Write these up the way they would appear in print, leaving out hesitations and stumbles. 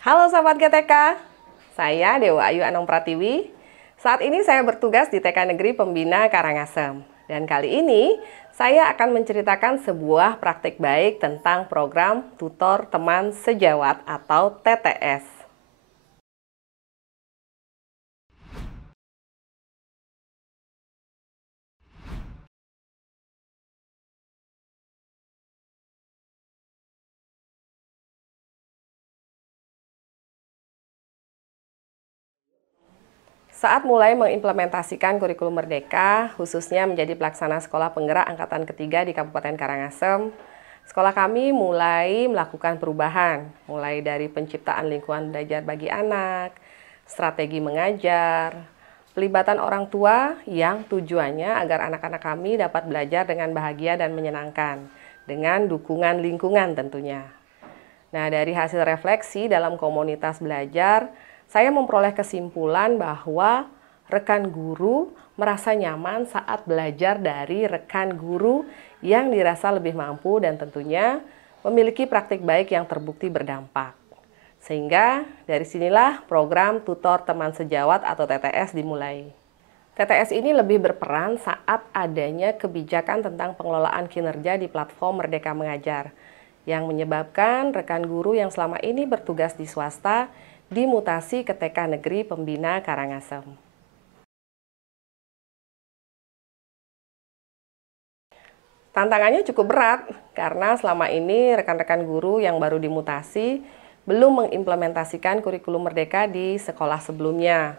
Halo sahabat GTK, saya Dewa Ayu Anong Pratiwi. Saat ini saya bertugas di TK Negeri Pembina Karangasem. Dan kali ini saya akan menceritakan sebuah praktik baik tentang program Tutor Teman Sejawat atau TTS. Saat mulai mengimplementasikan kurikulum Merdeka, khususnya menjadi pelaksana sekolah penggerak angkatan ketiga di Kabupaten Karangasem, sekolah kami mulai melakukan perubahan, mulai dari penciptaan lingkungan belajar bagi anak, strategi mengajar, pelibatan orang tua yang tujuannya agar anak-anak kami dapat belajar dengan bahagia dan menyenangkan, dengan dukungan lingkungan tentunya. Nah, dari hasil refleksi dalam komunitas belajar, saya memperoleh kesimpulan bahwa rekan guru merasa nyaman saat belajar dari rekan guru yang dirasa lebih mampu dan tentunya memiliki praktik baik yang terbukti berdampak. Sehingga dari sinilah program Tutor Teman Sejawat atau TTS dimulai. TTS ini lebih berperan saat adanya kebijakan tentang pengelolaan kinerja di platform Merdeka Mengajar, yang menyebabkan rekan guru yang selama ini bertugas di swasta dimutasi ke TK Negeri Pembina Karangasem. Tantangannya cukup berat karena selama ini rekan-rekan guru yang baru dimutasi belum mengimplementasikan kurikulum Merdeka di sekolah sebelumnya,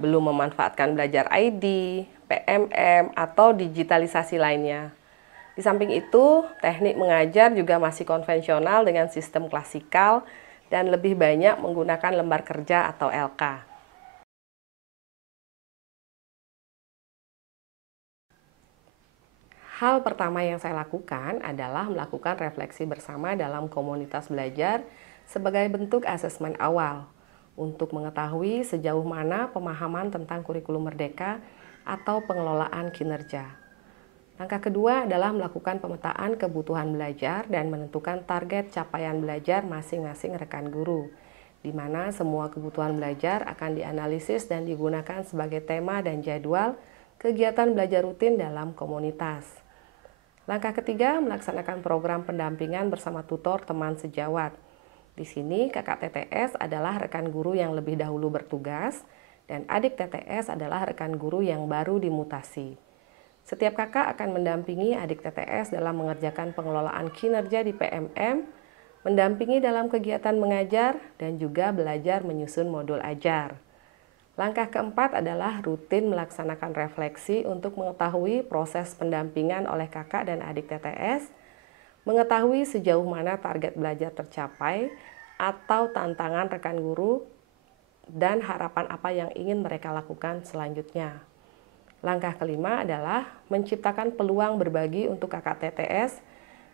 belum memanfaatkan belajar ID, PMM, atau digitalisasi lainnya. Di samping itu, teknik mengajar juga masih konvensional dengan sistem klasikal dan lebih banyak menggunakan lembar kerja atau LK. Hal pertama yang saya lakukan adalah melakukan refleksi bersama dalam komunitas belajar sebagai bentuk asesmen awal untuk mengetahui sejauh mana pemahaman tentang kurikulum Merdeka atau pengelolaan kinerja. Langkah kedua adalah melakukan pemetaan kebutuhan belajar dan menentukan target capaian belajar masing-masing rekan guru, di mana semua kebutuhan belajar akan dianalisis dan digunakan sebagai tema dan jadwal kegiatan belajar rutin dalam komunitas. Langkah ketiga, melaksanakan program pendampingan bersama tutor teman sejawat. Di sini kakak TTS adalah rekan guru yang lebih dahulu bertugas dan adik TTS adalah rekan guru yang baru dimutasi. Setiap kakak akan mendampingi adik TTS dalam mengerjakan pengelolaan kinerja di PMM, mendampingi dalam kegiatan mengajar, dan juga belajar menyusun modul ajar. Langkah keempat adalah rutin melaksanakan refleksi untuk mengetahui proses pendampingan oleh kakak dan adik TTS, mengetahui sejauh mana target belajar tercapai atau tantangan rekan guru, dan harapan apa yang ingin mereka lakukan selanjutnya. Langkah kelima adalah menciptakan peluang berbagi untuk kakak TTS,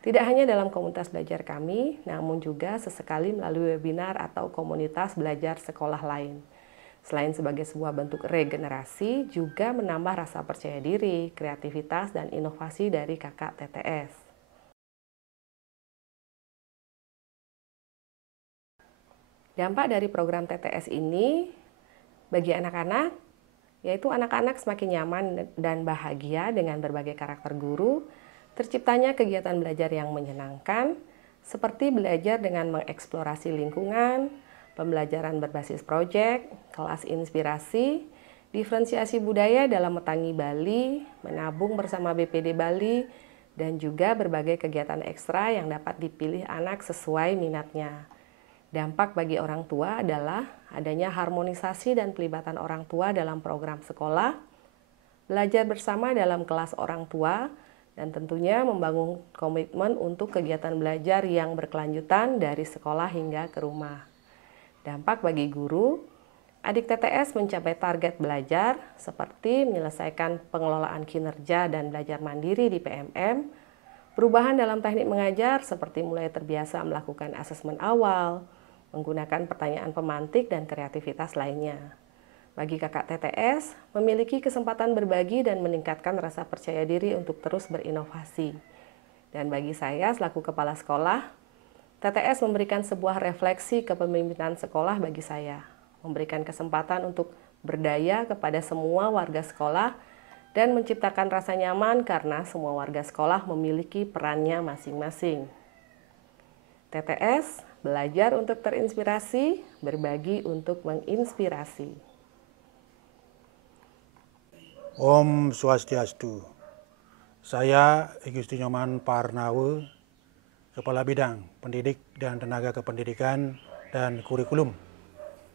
tidak hanya dalam komunitas belajar kami, namun juga sesekali melalui webinar atau komunitas belajar sekolah lain. Selain sebagai sebuah bentuk regenerasi, juga menambah rasa percaya diri, kreativitas, dan inovasi dari kakak TTS. Dampak dari program TTS ini bagi anak-anak yaitu anak-anak semakin nyaman dan bahagia dengan berbagai karakter guru, terciptanya kegiatan belajar yang menyenangkan, seperti belajar dengan mengeksplorasi lingkungan, pembelajaran berbasis proyek, kelas inspirasi, diferensiasi budaya dalam Metangi Bali, menabung bersama BPD Bali, dan juga berbagai kegiatan ekstra yang dapat dipilih anak sesuai minatnya. Dampak bagi orang tua adalah adanya harmonisasi dan pelibatan orang tua dalam program sekolah, belajar bersama dalam kelas orang tua, dan tentunya membangun komitmen untuk kegiatan belajar yang berkelanjutan dari sekolah hingga ke rumah. Dampak bagi guru, adik TTS mencapai target belajar seperti menyelesaikan pengelolaan kinerja dan belajar mandiri di PMM, perubahan dalam teknik mengajar seperti mulai terbiasa melakukan asesmen awal, menggunakan pertanyaan pemantik dan kreativitas lainnya. Bagi kakak TTS, memiliki kesempatan berbagi dan meningkatkan rasa percaya diri untuk terus berinovasi. Dan bagi saya selaku kepala sekolah, TTS memberikan sebuah refleksi kepemimpinan sekolah bagi saya, memberikan kesempatan untuk berdaya kepada semua warga sekolah dan menciptakan rasa nyaman karena semua warga sekolah memiliki perannya masing-masing. TTS, belajar untuk terinspirasi, berbagi untuk menginspirasi. Om Swastiastu. Saya Igusti Nyoman Parnawe, Kepala Bidang Pendidik dan Tenaga Kependidikan dan Kurikulum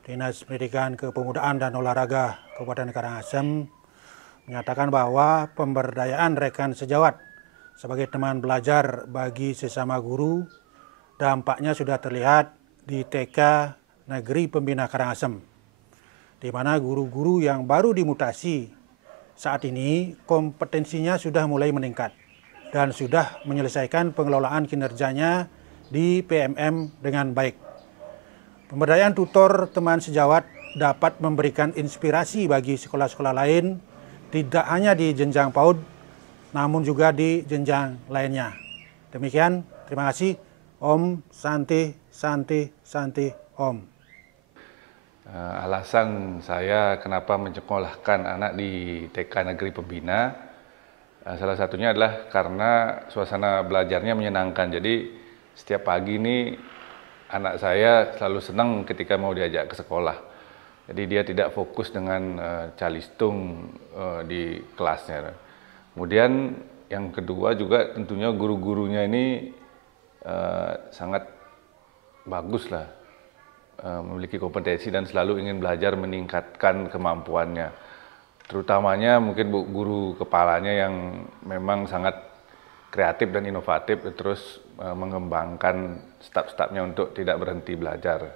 Dinas Pendidikan Kepemudaan dan Olahraga Kabupaten Karangasem, menyatakan bahwa pemberdayaan rekan sejawat sebagai teman belajar bagi sesama guru dampaknya sudah terlihat di TK Negeri Pembina Karangasem, di mana guru-guru yang baru dimutasi saat ini kompetensinya sudah mulai meningkat dan sudah menyelesaikan pengelolaan kinerjanya di PMM dengan baik. Pemberdayaan tutor teman sejawat dapat memberikan inspirasi bagi sekolah-sekolah lain, tidak hanya di jenjang PAUD, namun juga di jenjang lainnya. Demikian, terima kasih. Om Santi Santi Santi Om. Alasan saya kenapa menyekolahkan anak di TK Negeri Pembina, salah satunya adalah karena suasana belajarnya menyenangkan. Jadi setiap pagi ini anak saya selalu senang ketika mau diajak ke sekolah. Jadi dia tidak fokus dengan calistung di kelasnya. Kemudian yang kedua juga tentunya guru-gurunya ini sangat bagus lah, memiliki kompetensi dan selalu ingin belajar meningkatkan kemampuannya. Terutamanya mungkin guru kepalanya yang memang sangat kreatif dan inovatif, terus mengembangkan staf-stafnya untuk tidak berhenti belajar.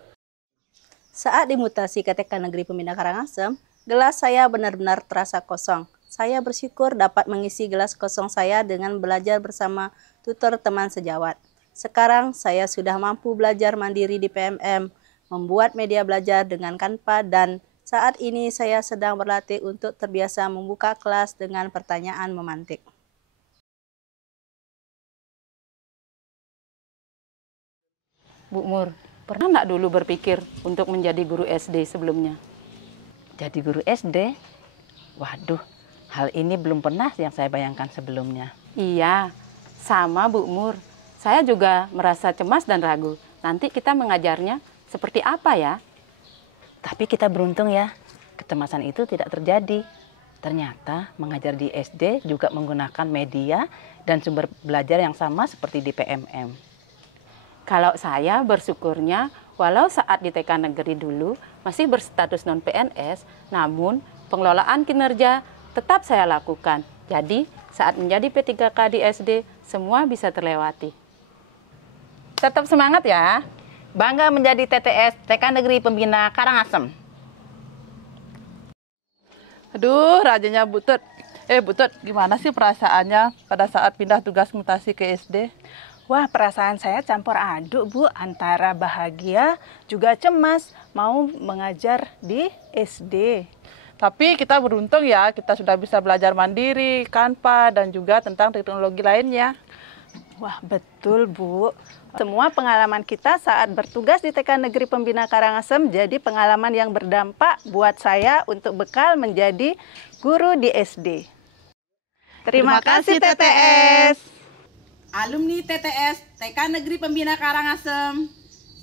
Saat dimutasi ke TK Negeri Pembina Karangasem, gelas saya benar-benar terasa kosong. Saya bersyukur dapat mengisi gelas kosong saya dengan belajar bersama tutor teman sejawat. Sekarang saya sudah mampu belajar mandiri di PMM, membuat media belajar dengan Canva, dan saat ini saya sedang berlatih untuk terbiasa membuka kelas dengan pertanyaan memantik. Bu Mur, pernah nggak dulu berpikir untuk menjadi guru SD sebelumnya? Jadi guru SD? Waduh, hal ini belum pernah yang saya bayangkan sebelumnya. Iya, sama Bu Mur. Saya juga merasa cemas dan ragu. Nanti kita mengajarnya seperti apa ya? Tapi kita beruntung ya, kecemasan itu tidak terjadi. Ternyata mengajar di SD juga menggunakan media dan sumber belajar yang sama seperti di PMM. Kalau saya bersyukurnya, walau saat di TK Negeri dulu masih berstatus non-PNS, namun pengelolaan kinerja tetap saya lakukan. Jadi saat menjadi P3K di SD, semua bisa terlewati. Tetap semangat ya. Bangga menjadi TTS TK Negeri Pembina Karangasem. Aduh, rajanya Butut. Butut, gimana sih perasaannya pada saat pindah tugas mutasi ke SD? Wah, perasaan saya campur aduk, Bu, antara bahagia juga cemas mau mengajar di SD. Tapi kita beruntung ya, kita sudah bisa belajar mandiri, Canva, dan juga tentang teknologi lainnya. Wah, betul, Bu. Semua pengalaman kita saat bertugas di TK Negeri Pembina Karangasem jadi pengalaman yang berdampak buat saya untuk bekal menjadi guru di SD. Terima kasih TTS. Alumni TTS TK Negeri Pembina Karangasem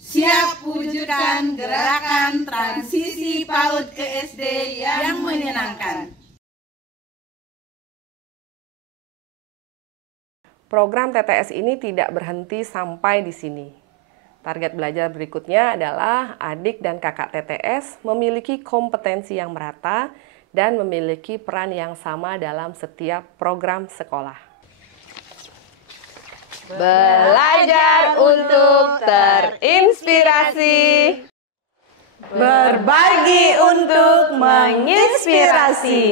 siap wujudkan gerakan transisi PAUD ke SD yang menyenangkan. Program TTS ini tidak berhenti sampai di sini. Target belajar berikutnya adalah adik dan kakak TTS memiliki kompetensi yang merata dan memiliki peran yang sama dalam setiap program sekolah. Belajar untuk terinspirasi. Berbagi untuk menginspirasi.